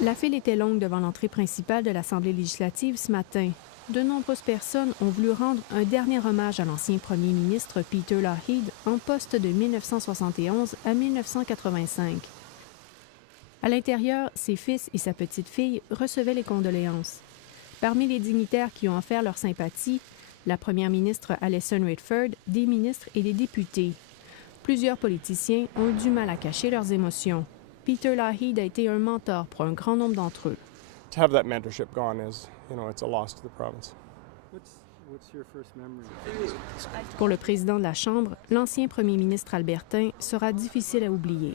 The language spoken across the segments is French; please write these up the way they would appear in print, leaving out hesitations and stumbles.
La file était longue devant l'entrée principale de l'Assemblée législative ce matin. De nombreuses personnes ont voulu rendre un dernier hommage à l'ancien premier ministre Peter Lougheed, en poste de 1971 à 1985. À l'intérieur, ses fils et sa petite-fille recevaient les condoléances. Parmi les dignitaires qui ont offert leur sympathie, la première ministre Alison Redford, des ministres et des députés. Plusieurs politiciens ont eu du mal à cacher leurs émotions. Peter Lougheed a été un mentor pour un grand nombre d'entre eux. To have that mentorship gone is, it's a loss to the province. What's your first memory? Pour le président de la Chambre, l'ancien premier ministre albertain sera difficile à oublier.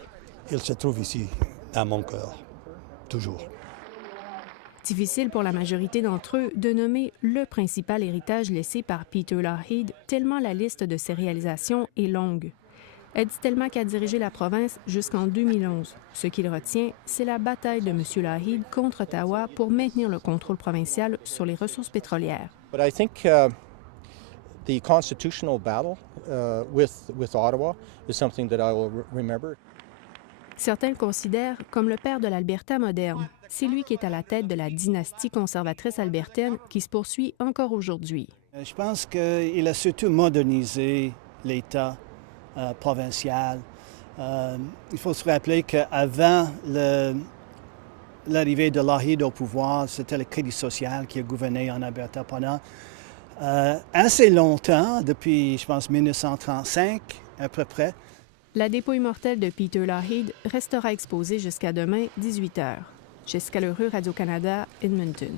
Il se trouve ici, à mon cœur, toujours. Difficile pour la majorité d'entre eux de nommer le principal héritage laissé par Peter Lougheed, tellement la liste de ses réalisations est longue. Eddie Stelmach a dirigé la province jusqu'en 2011. Ce qu'il retient, c'est la bataille de M. Lougheed contre Ottawa pour maintenir le contrôle provincial sur les ressources pétrolières. But I think the constitutional battle with Ottawa is something that I will remember. Certains le considèrent comme le père de l'Alberta moderne. C'est lui qui est à la tête de la dynastie conservatrice albertaine qui se poursuit encore aujourd'hui. Je pense qu'il a surtout modernisé l'État provincial. Il faut se rappeler qu'avant l'arrivée de Lougheed au pouvoir, c'était le Crédit social qui a gouverné en Alberta pendant assez longtemps, depuis, je pense, 1935 à peu près. La dépouille mortelle de Peter Lougheed restera exposée jusqu'à demain, 18h. Jessica Leroux, Radio-Canada, Edmonton.